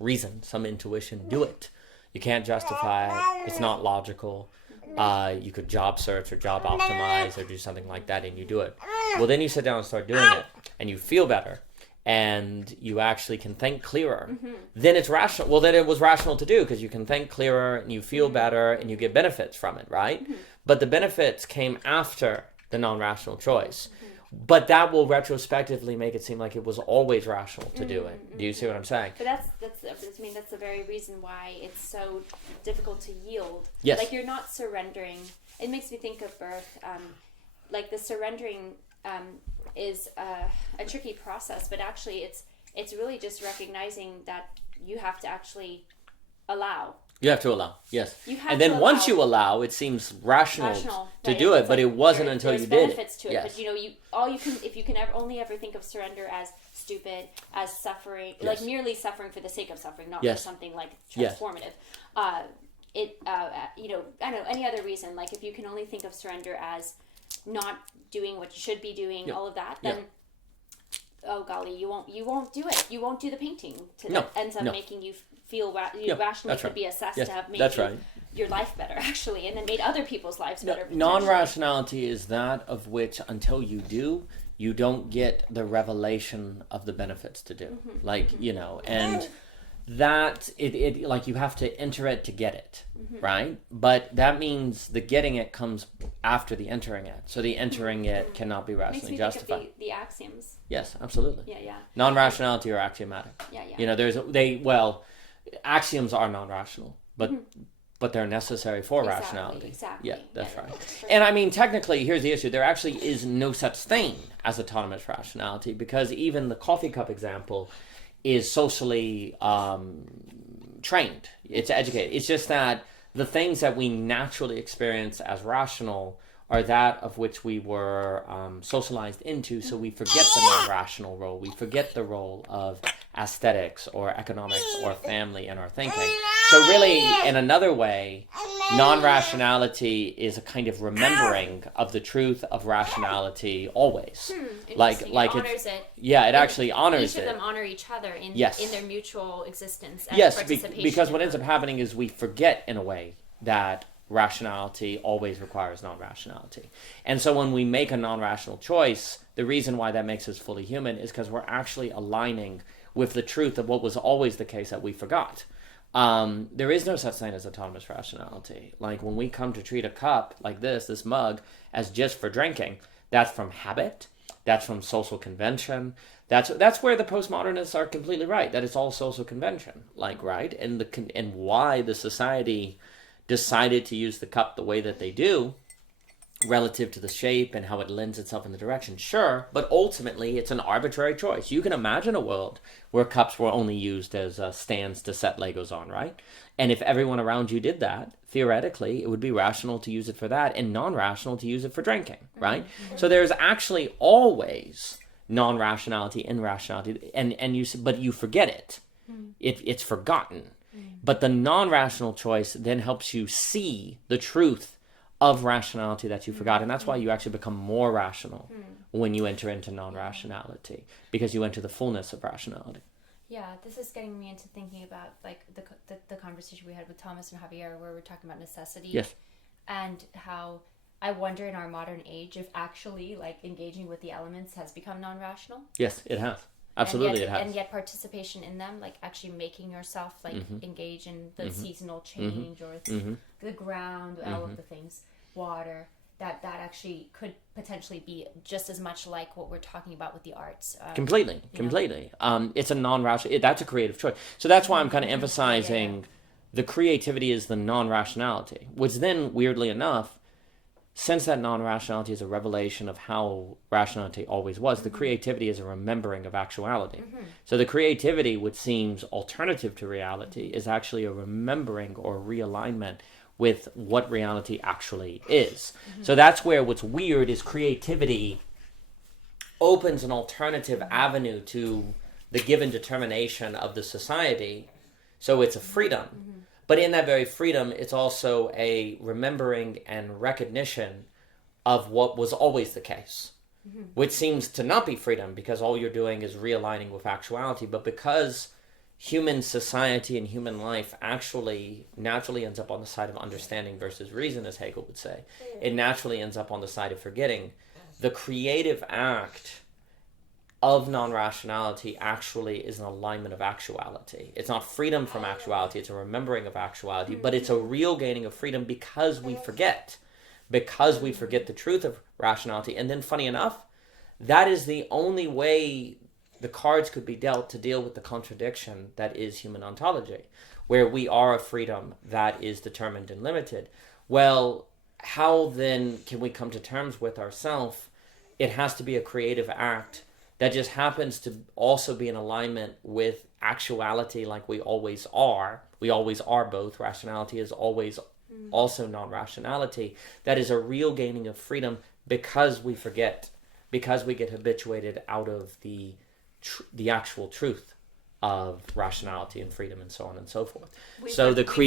reason, some intuition, do it. You can't justify it. It's not logical. You could job search or job optimize or do something like that, and you do it. Well, then you sit down and start doing it, and you feel better, and you actually can think clearer. Then it's rational. Well, then it was rational to do, because you can think clearer and you feel better and you get benefits from it, right? But the benefits came after the non-rational choice. But that will retrospectively make it seem like it was always rational to do it. Do you see what I'm saying? But that's the very reason why it's so difficult to yield. Yes. Like, you're not surrendering. It makes me think of birth. Like, the surrendering is a tricky process, but actually it's really just recognizing that you have to actually allow. You have to allow, yes. And then once you allow, it seems rational to right? do it, It's but like it wasn't until you did it. There's benefits to it, yes. but if you can only ever think of surrender as stupid, as suffering, Yes. like merely suffering for the sake of suffering, not Yes. for something like Yes. transformative. I don't know, any other reason, like if you can only think of surrender as not doing what you should be doing, all of that, then oh golly, you won't do it. You won't do the painting. That ends up making you feel rationally could be assessed to have made your life better, actually, and then made other people's lives better. Non-rationality is that of which, until you do, you don't get the revelation of the benefits to do. And that it like you have to enter it to get it, right? But that means the getting it comes after the entering it. So the entering it cannot be rationally Makes me justified. Think of the axioms. Yes, absolutely. Yeah. Non-rationality or axiomatic. Yeah. Axioms are non-rational, but they're necessary for rationality. Exactly. Yeah, that's right. And I mean, technically, here's the issue. There actually is no such thing as autonomous rationality, because even the coffee cup example is socially trained. It's educated. It's just that the things that we naturally experience as rational are that of which we were socialized into, so we forget the non-rational role. We forget the role of aesthetics or economics or family in our thinking. So really, in another way, non-rationality is a kind of remembering of the truth of rationality always. Like it honors it. Yeah, it actually honors it. Each of them honor each other in their mutual existence and participation. Because what ends up happening is we forget, in a way, that rationality always requires non-rationality. And so when we make a non-rational choice, the reason why that makes us fully human is because we're actually aligning with the truth of what was always the case that we forgot. There is no such thing as autonomous rationality. Like when we come to treat a cup like this mug, as just for drinking, that's from habit, that's from social convention. That's where the postmodernists are completely right, that it's all social convention, right? And why the society decided to use the cup the way that they do relative to the shape and how it lends itself in the direction, sure, but ultimately it's an arbitrary choice. You can imagine a world where cups were only used as stands to set Legos on, right? And if everyone around you did that, theoretically it would be rational to use it for that and non-rational to use it for drinking, right? So there's actually always non-rationality and rationality, but you forget it. It's forgotten. But the non-rational choice then helps you see the truth of rationality that you forgot. And that's why you actually become more rational when you enter into non-rationality, because you enter the fullness of rationality. Yeah, this is getting me into thinking about like the conversation we had with Thomas and Javier, where we're talking about necessity. Yes. And how I wonder in our modern age if actually like engaging with the elements has become non-rational. Yes, it has. Absolutely, it has. And yet participation in them, like actually making yourself like engage in the seasonal change or the ground, all of the things, water, that actually could potentially be just as much like what we're talking about with the arts. Completely. It's a non-rational, that's a creative choice. So that's why I'm kind of emphasizing the creativity is the non-rationality, which then, weirdly enough, since that non-rationality is a revelation of how rationality always was, the creativity is a remembering of actuality. So the creativity, which seems alternative to reality, is actually a remembering or realignment with what reality actually is. So that's where what's weird is creativity opens an alternative avenue to the given determination of the society, So it's a freedom. But in that very freedom, it's also a remembering and recognition of what was always the case, which seems to not be freedom because all you're doing is realigning with actuality. But because human society and human life actually naturally ends up on the side of understanding versus reason, as Hegel would say, it naturally ends up on the side of forgetting. The creative act of non-rationality actually is an alignment of actuality. It's not freedom from actuality, it's a remembering of actuality, but it's a real gaining of freedom because we forget the truth of rationality. And then, funny enough, that is the only way the cards could be dealt to deal with the contradiction that is human ontology, where we are a freedom that is determined and limited. Well, how then can we come to terms with ourselves? It has to be a creative act that just happens to also be in alignment with actuality, like we always are. We always are both. Rationality is always also non-rationality. That is a real gaining of freedom because we forget, because we get habituated out of the actual truth of rationality and freedom and so on and so forth. We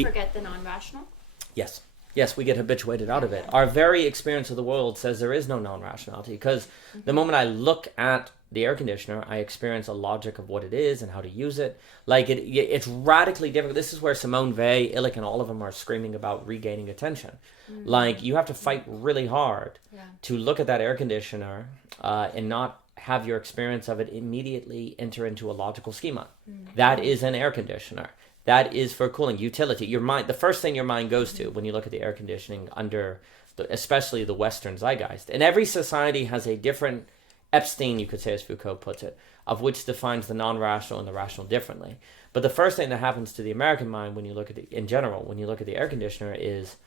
forget the non-rational? Yes. Yes, we get habituated out of it. Our very experience of the world says there is no non-rationality because the moment I look at the air conditioner, I experience a logic of what it is and how to use it. Like it's radically different. This is where Simone Weil, Illich, and all of them are screaming about regaining attention. Like you have to fight really hard to look at that air conditioner and not have your experience of it immediately enter into a logical schema. That is an air conditioner. That is for cooling, utility. Your mind, the first thing your mind goes to when you look at the air conditioning under, especially the Western zeitgeist. And every society has a different Epstein, you could say, as Foucault puts it, of which defines the non-rational and the rational differently. But the first thing that happens to the American mind when you look at in general, when you look at the air conditioner is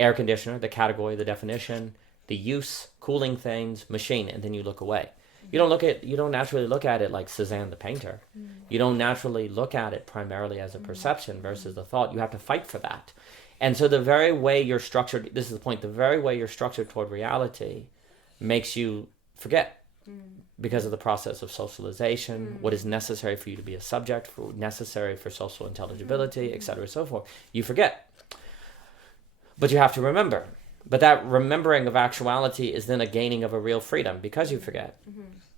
air conditioner, the category, the definition, the use, cooling things, machine, and then you look away. You don't naturally look at it like Cézanne the painter. You don't naturally look at it primarily as a perception versus a thought. You have to fight for that. And so the very way you're structured, this is the point, the very way you're structured toward reality makes you forget because of the process of socialization, what is necessary for you to be a subject, necessary for social intelligibility, etc., and so forth. You forget. But you have to remember. But that remembering of actuality is then a gaining of a real freedom because you forget.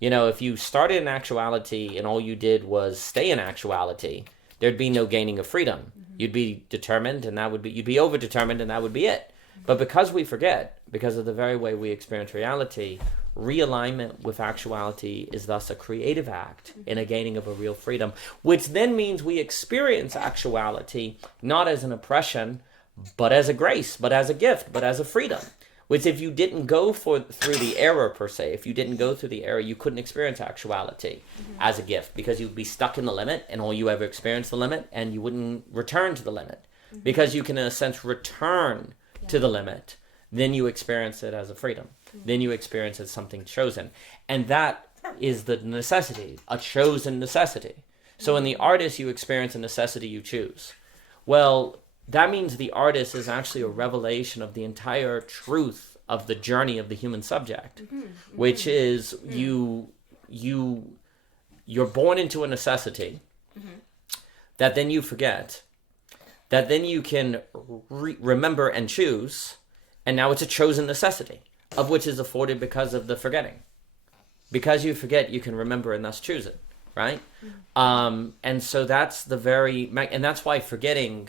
You know, if you started in actuality and all you did was stay in actuality, there'd be no gaining of freedom. You'd be determined and you'd be over-determined and that would be it. But because we forget, because of the very way we experience reality, realignment with actuality is thus a creative act in a gaining of a real freedom, which then means we experience actuality not as an oppression, but as a grace, but as a gift, but as a freedom. Which if you didn't go through the error per se, if you didn't go through the error, you couldn't experience actuality as a gift because you'd be stuck in the limit and all you ever experience the limit and you wouldn't return to the limit. Because you can in a sense return to the limit, then you experience it as a freedom. Then you experience it as something chosen. And that is the necessity, a chosen necessity. So in the artist, you experience a necessity you choose. Well, that means the artist is actually a revelation of the entire truth of the journey of the human subject, which is you're born into a necessity that then you forget, that then you can remember and choose, and now it's a chosen necessity, of which is afforded because of the forgetting. Because you forget, you can remember and thus choose it, right? And so that's and that's why forgetting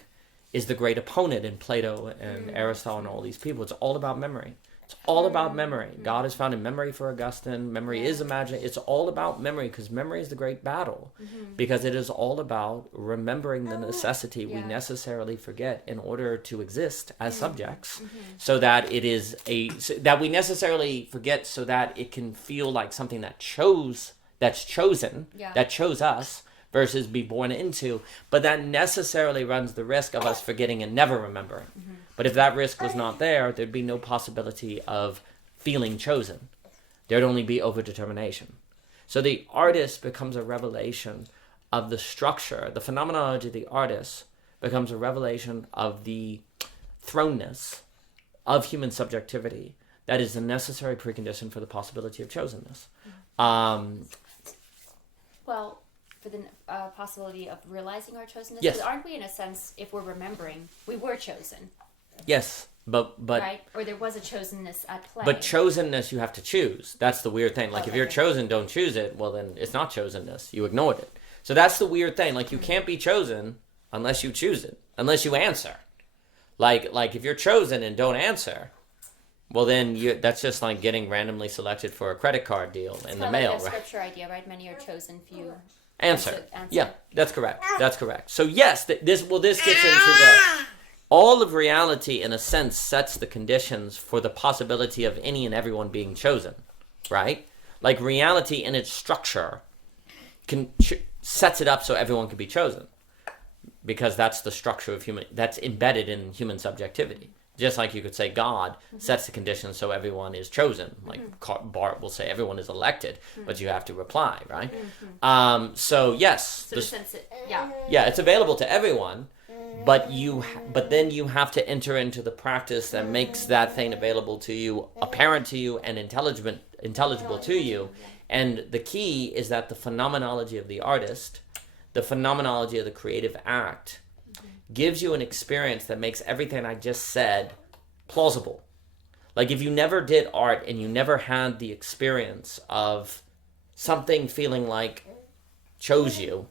is the great opponent in Plato and Aristotle and all these people. It's all about memory. It's all about memory. God is found in memory for Augustine. Memory is imagination. It's all about memory because memory is the great battle. Because it is all about remembering the necessity we necessarily forget in order to exist as subjects. So that it is that we necessarily forget so that it can feel like something that's chosen, that chose us, versus be born into, but that necessarily runs the risk of us forgetting and never remembering. But if that risk was not there, there'd be no possibility of feeling chosen. There'd only be overdetermination. So the artist becomes a revelation of the structure. The phenomenology of the artist becomes a revelation of the thrownness of human subjectivity that is a necessary precondition for the possibility of chosenness. Well, for the possibility of realizing our chosenness? Yes. 'Cause aren't we, in a sense, if we're remembering, we were chosen, Yes, but right? Or there was a chosenness at play. but chosenness you have to choose. That's the weird thing. Like if you're Okay. chosen, don't choose it. Well, then it's not chosenness. You ignored it. So that's the weird thing. Like you can't be chosen unless you choose it, unless you answer. Like if you're chosen and don't answer, well then that's just like getting randomly selected for a credit card deal It's in kind the of mail, like the right? scripture idea, right? Many are chosen, few Answer. answer. Yeah, that's correct. That's correct. So yes, this gets into the all of reality in a sense sets the conditions for the possibility of any and everyone being chosen, right? Like reality in its structure sets it up so everyone can be chosen, because that's the structure of that's embedded in human subjectivity. Just like you could say God sets the conditions so everyone is chosen. Like Bart will say everyone is elected, but you have to reply, right? So yes, So in a sense, yeah. yeah, it's available to everyone, but then you have to enter into the practice that makes that thing available to you, apparent to you, and intelligible to you. And the key is that the phenomenology of the artist, the phenomenology of the creative act, gives you an experience that makes everything I just said plausible. Like if you never did art and you never had the experience of something feeling like chose you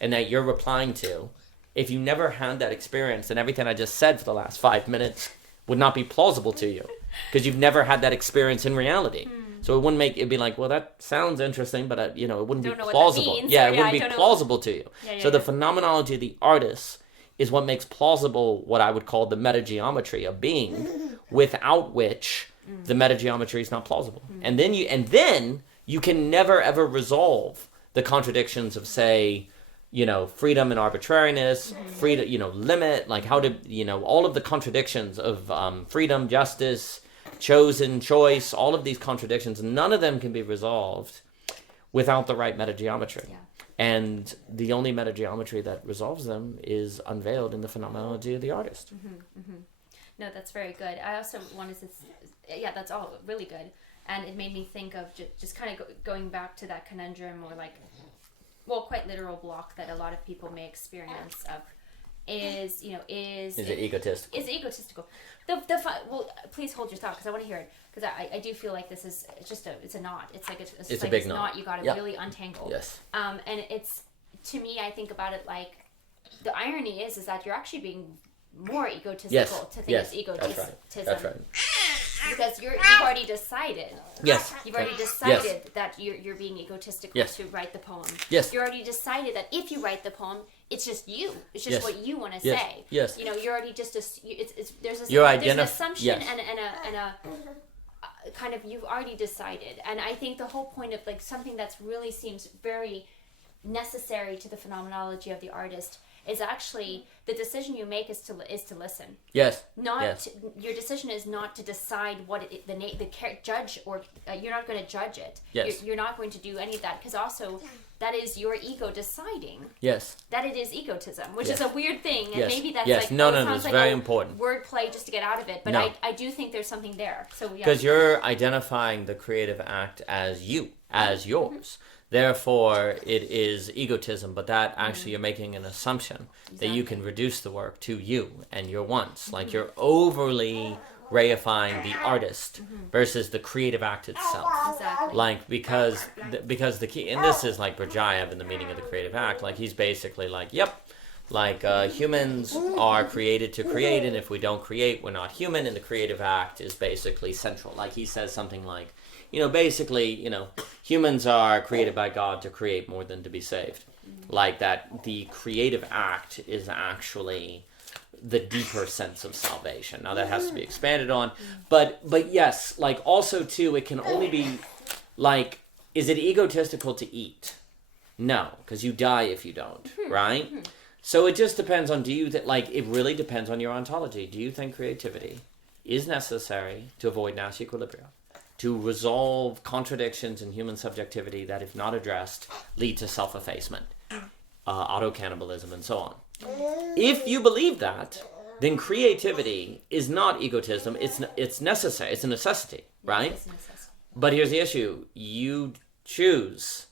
and that you're replying to, if you never had that experience, then everything I just said for the last 5 minutes would not be plausible to you because you've never had that experience in reality. So it wouldn't it'd be like, well, that sounds interesting, but it wouldn't be plausible. Means, yeah, it wouldn't be plausible to you. So the phenomenology of the artist is what makes plausible what I would call the metageometry of being, without which the metageometry is not plausible. And then you can never ever resolve the contradictions of, say, freedom and arbitrariness, freedom, limit, like how to, all of the contradictions of freedom, justice, chosen, choice, all of these contradictions, none of them can be resolved without the right metageometry. Yeah. And the only metageometry that resolves them is unveiled in the phenomenology of the artist. No, that's very good. I also wanted to, that's all really good. And it made me think of just kind of going back to that conundrum or quite literal block that a lot of people may experience of is it egotistical? Is it egotistical? Please hold your thought because I want to hear it, because I do feel like this is it's a knot. It's like it's a big knot. You got to really untangle. Yes. And it's, to me, I think about it like the irony is that you're actually being more egotistical to think it's egotism. That's right. Because you've already decided. Yes. You've already decided that you're being egotistical to write the poem. Yes. You already decided that if you write the poem, it's just you. It's just what you want to Yes. say. Yes. You're already just there's an assumption and a kind of, you've already decided. And I think the whole point of something that's really seems very necessary to the phenomenology of the artist is actually the decision you make is to listen. Yes. Your decision is not to decide what judge, or you're not going to judge it. Yes. You're not going to do any of that, because also that is your ego deciding. Yes. That it is egotism, which is a weird thing, and maybe that's it's very important. Wordplay just to get out of it, but I do think there's something there. So because you're identifying the creative act as you, as yours. Therefore, it is egotism, but that actually you're making an assumption that you can reduce the work to you and your wants. Like you're overly reifying the artist versus the creative act itself. Exactly. Like because the key, and this is like Berjayev in the meaning of the creative act. Like he's basically like, humans are created to create, and if we don't create, we're not human. And the creative act is basically central. Like he says something like, humans are created by God to create more than to be saved. Like that, the creative act is actually the deeper sense of salvation. Now that has to be expanded on, but yes, like also too, it can only be like, is it egotistical to eat? No, because you die if you don't, right? So it just depends on, it really depends on your ontology. Do you think creativity is necessary to avoid Nash equilibrium? To resolve contradictions in human subjectivity that, if not addressed, lead to self-effacement, auto-cannibalism, and so on. If you believe that, then creativity is not egotism. It's necessary. It's a necessity, right? It's a necessity. But here's the issue. You choose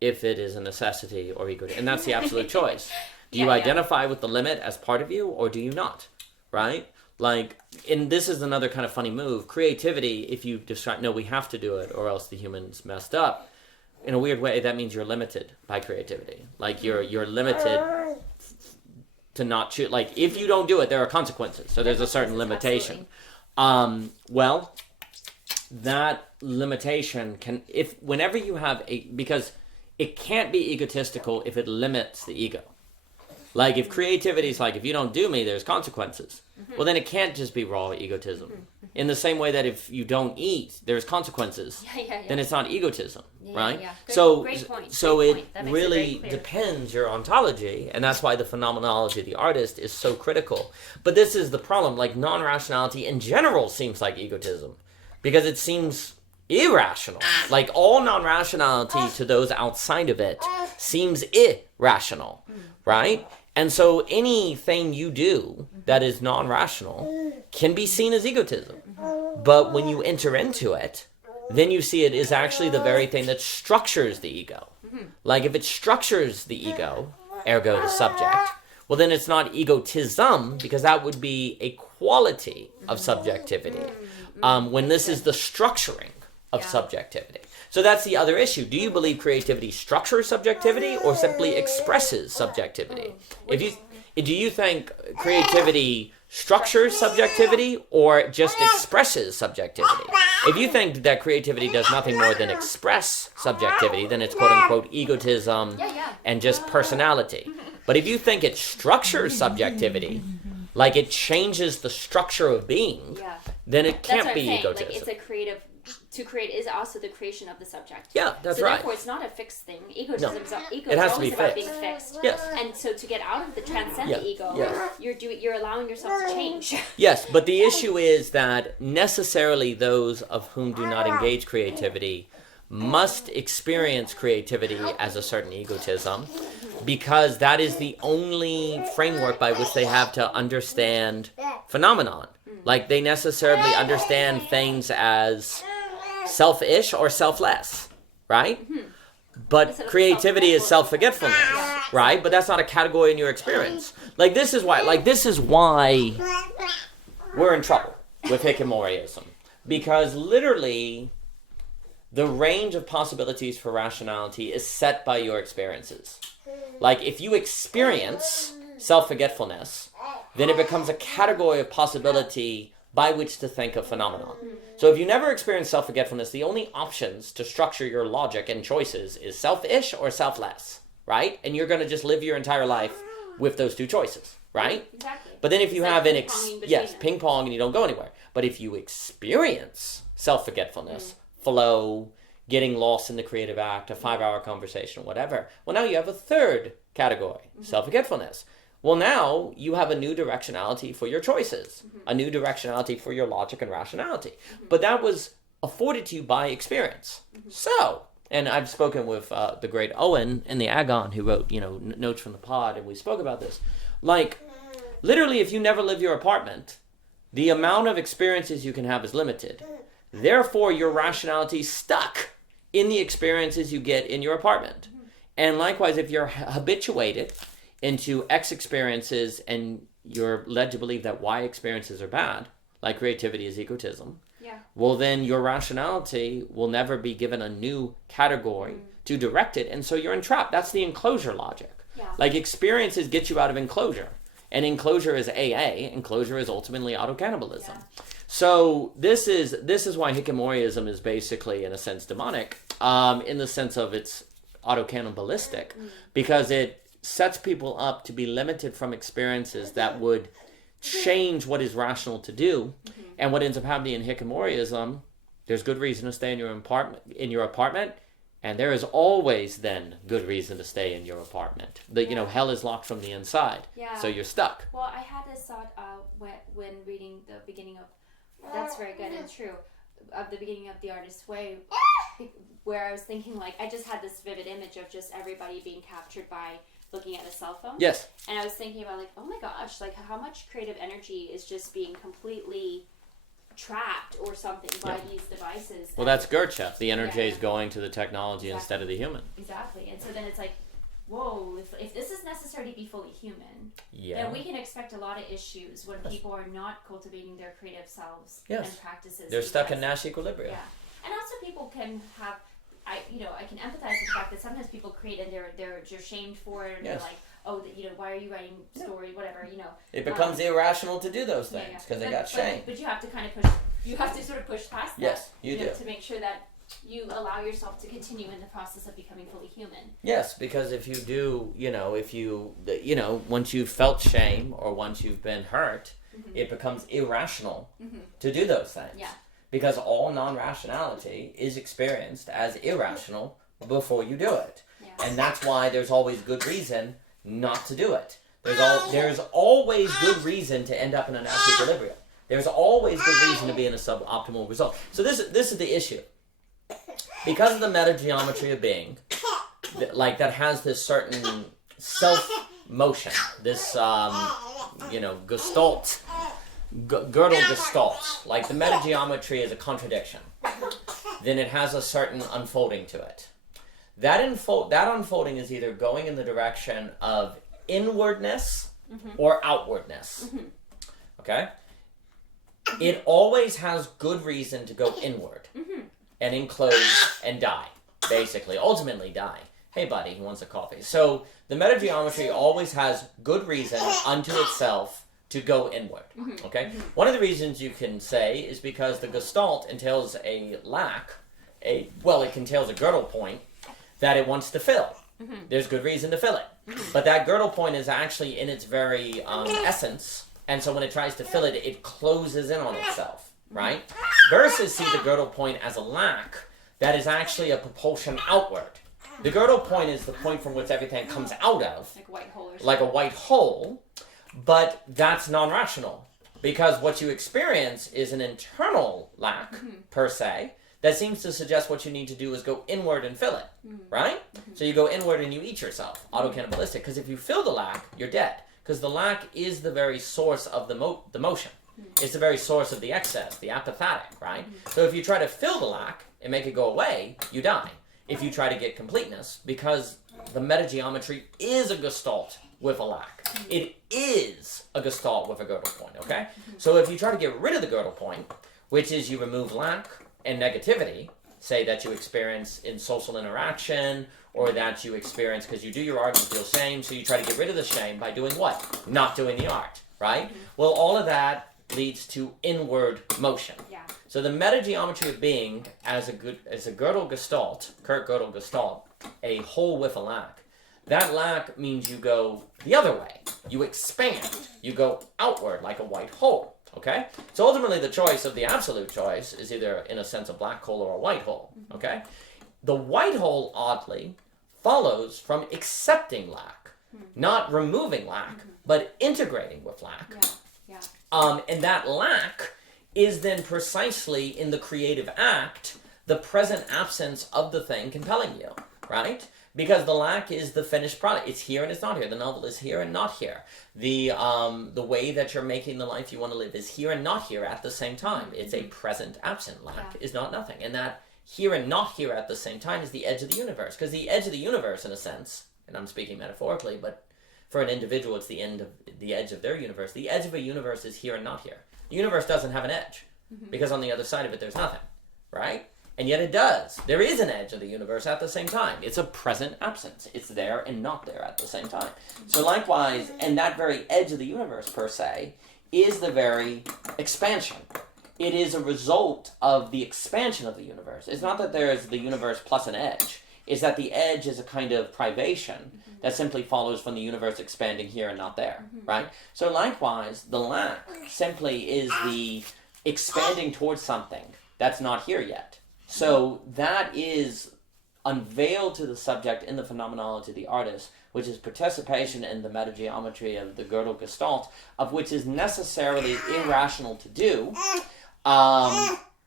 if it is a necessity or ego, and that's the absolute choice. Do you Yeah. identify with the limit as part of you, or do you not? Right? Like, and this is another kind of funny move. Creativity, if you describe, no, we have to do it, or else the humans messed up. In a weird way, that means you're limited by creativity. Like, you're limited to not choose. Like, if you don't do it, there are consequences. So there's a certain limitation. Well, that limitation can, whenever you have because it can't be egotistical if it limits the ego. Like, if creativity is like, if you don't do me, there's consequences. Well, then it can't just be raw egotism. In the same way that if you don't eat, there's consequences. Then it's not egotism, right? Yeah. Great point. So Great it point. That makes really very clear. depends your ontology, and that's why the phenomenology of the artist is so critical. But this is the problem. Like, non-rationality in general seems like egotism, because it seems irrational. Like, all non-rationality to those outside of it seems irrational, right? And so anything you do that is non-rational can be seen as egotism. But when you enter into it, then you see it is actually the very thing that structures the ego. Like, if it structures the ego, ergo the subject, well, then it's not egotism, because that would be a quality of subjectivity. When this is the structuring of subjectivity. So that's the other issue. Do you believe creativity structures subjectivity or simply expresses subjectivity? Do you think creativity structures subjectivity or just expresses subjectivity? If you think that creativity does nothing more than express subjectivity, then it's quote-unquote egotism and just personality. But if you think it structures subjectivity, like it changes the structure of being, then it can't be egotism. Like, it's a creative. To create is also the creation of the subject. Yeah, that's so right. Therefore, it's not a fixed thing. Ego It has is to be always about fixed. being fixed. Yes. And so to get out of the transcend the ego, you're allowing yourself to change. Yes, but the issue is that necessarily those of whom do not engage creativity must experience creativity as a certain egotism, because that is the only framework by which they have to understand phenomenon. Like, they necessarily understand things as selfish or selfless, right? But creativity is self-forgetfulness, right? But that's not a category in your experience. Like, this is why we're in trouble with Hikikomoriism. Because literally, the range of possibilities for rationality is set by your experiences. Like, if you experience self-forgetfulness, then it becomes a category of possibility by which to think of phenomenon. So if you never experience self-forgetfulness, the only options to structure your logic and choices is selfish or selfless, right? And you're going to just live your entire life with those two choices, right? Exactly. But then if you have ping-ponging ping pong, and you don't go anywhere. But if you experience self-forgetfulness, flow, getting lost in the creative act, a 5-hour conversation, whatever, well, now you have a third category, self-forgetfulness. Well, now you have a new directionality for your choices, a new directionality for your logic and rationality. But that was afforded to you by experience. So, and I've spoken with the great Owen in the Agon, who wrote, Notes from the Pod, and we spoke about this. Like, literally, if you never leave your apartment, the amount of experiences you can have is limited. Therefore, your rationality is stuck in the experiences you get in your apartment. And likewise, if you're habituated into X experiences and you're led to believe that Y experiences are bad, like creativity is egotism, well, then your rationality will never be given a new category to direct it, and so you're entrapped. That's the enclosure logic. Like, experiences get you out of enclosure, and enclosure is AA, enclosure is ultimately autocannibalism. So this is why Hikikomoriism is basically, in a sense, demonic, in the sense of it's autocannibalistic, because it sets people up to be limited from experiences that would change what is rational to do. And what ends up happening in Hikikomoriism, there's good reason to stay in your apartment, and there is always then good reason to stay in your apartment. Hell is locked from the inside, so you're stuck. Well, I had this thought when reading the beginning of, that's very good and true, of the beginning of The Artist's Way, where I was thinking, like, I just had this vivid image of just everybody being captured by looking at a cell phone. Yes. And I was thinking about, like, oh my gosh, like, how much creative energy is just being completely trapped or something by these devices. Well, that's Goethe. The energy is Yeah. going to the technology instead of the human. Exactly. And so then it's like, whoa, if this is necessary to be fully human, Yeah. then we can expect a lot of issues when people are not cultivating their creative selves Yes. and practices. They're stuck in because- Nash equilibrium. Yeah. And also people can have, I can empathize with the fact that sometimes people create and they're shamed for it, and Yes. they're like, oh, why are you writing story, whatever, It becomes irrational to do those things because they got shamed. But you have to kind of push. You have to sort of push past that. Yes, you do. To make sure that you allow yourself to continue in the process of becoming fully human. Yes, because if you do, once you've felt shame or once you've been hurt, it becomes irrational to do those things. Yeah. Because all non-rationality is experienced as irrational before you do it. Yeah. And that's why there's always good reason not to do it. There's always good reason to end up in a Nash equilibrium. There's always good reason to be in a suboptimal result. So this is the issue. Because of the metageometry of being, that has this certain self-motion, this, gestalt, Gödel gestalt, like the metageometry is a contradiction, then it has a certain unfolding to it. That unfolding is either going in the direction of inwardness or outwardness. Okay? It always has good reason to go inward and enclose and die, basically, ultimately die. Hey buddy, he wants a coffee. So the metageometry always has good reason unto itself to go inward. Okay? One of the reasons you can say is because the gestalt entails it entails a Gödel point that it wants to fill. There's good reason to fill it. But that Gödel point is actually in its very essence, and so when it tries to fill it, it closes in on itself, right? Versus see the Gödel point as a lack that is actually a propulsion outward. The Gödel point is the point from which everything comes out of. Like a white hole or something. Like a white hole, but that's non-rational. Because what you experience is an internal lack, per se, that seems to suggest what you need to do is go inward and fill it, right? So you go inward and you eat yourself, auto-cannibalistic, because if you fill the lack, you're dead. Because the lack is the very source of the motion. It's the very source of the excess, the apathetic, right? So if you try to fill the lack and make it go away, you die. If you try to get completeness, because the metageometry is a gestalt with a lack. It is a gestalt with a Gödel point, okay? So if you try to get rid of the Gödel point, which is you remove lack and negativity, say that you experience in social interaction, or that you experience because you do your art and feel shame, so you try to get rid of the shame by doing what? Not doing the art, right? Well, all of that leads to inward motion. Yeah. So the metageometry of being as a Gödel gestalt, Kurt Gödel gestalt, a whole with a lack. That lack means you go the other way. You expand. You go outward like a white hole. Okay? So ultimately the choice of the absolute choice is either in a sense a black hole or a white hole. Okay? The white hole, oddly, follows from accepting lack. Not removing lack, but integrating with lack. Yeah. And that lack is then precisely in the creative act, the present absence of the thing compelling you, right? Because the lack is the finished product. It's here and it's not here. The novel is here and not here. The way that you're making the life you want to live is here and not here at the same time. It's a present absent. Lack is not nothing. And that here and not here at the same time is the edge of the universe. Because the edge of the universe, in a sense, and I'm speaking metaphorically, but for an individual, it's the edge of their universe. The edge of a universe is here and not here. The universe doesn't have an edge, because on the other side of it, there's nothing, right? And yet it does. There is an edge of the universe at the same time. It's a present absence. It's there and not there at the same time. So likewise, and that very edge of the universe, per se, is the very expansion. It is a result of the expansion of the universe. It's not that there's the universe plus an edge. It's that the edge is a kind of privation that simply follows from the universe expanding here and not there, right? So likewise, the lack simply is the expanding towards something that's not here yet. So that is unveiled to the subject in the phenomenology of the artist, which is participation in the metageometry of the Gödel gestalt, of which is necessarily irrational to do,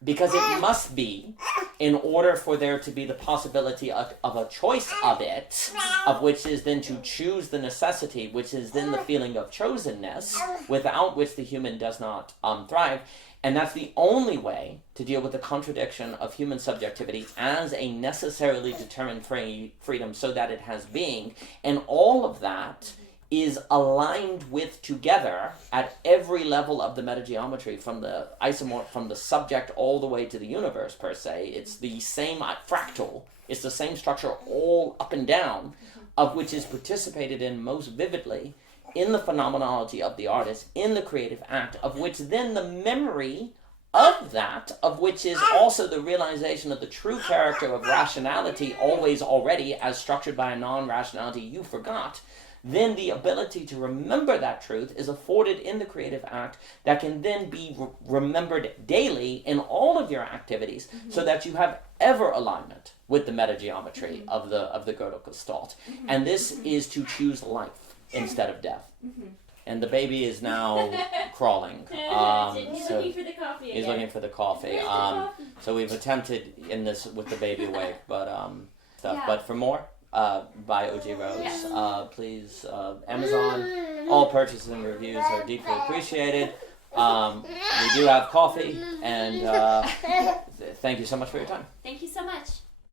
because it must be, in order for there to be the possibility of a choice of it, of which is then to choose the necessity, which is then the feeling of chosenness, without which the human does not thrive. And that's the only way to deal with the contradiction of human subjectivity as a necessarily determined freedom so that it has being. And all of that is aligned with together at every level of the metageometry, from the from the subject all the way to the universe per se. It's the same fractal. It's the same structure all up and down, of which is participated in most vividly in the phenomenology of the artist, in the creative act, of which then the memory of that, of which is also the realization of the true character of rationality, always already as structured by a non-rationality you forgot, then the ability to remember that truth is afforded in the creative act that can then be remembered daily in all of your activities, so that you have ever alignment with the metageometry of the Gödel-Gestalt. And this is to choose life instead of death. And the baby is now crawling. He's looking for the coffee. He's looking for the coffee. So we've attempted in this with the baby awake, but stuff. Yeah. But for more, by OG Rose, please, Amazon. All purchases and reviews are deeply appreciated. We do have coffee, and thank you so much for your time. Thank you so much.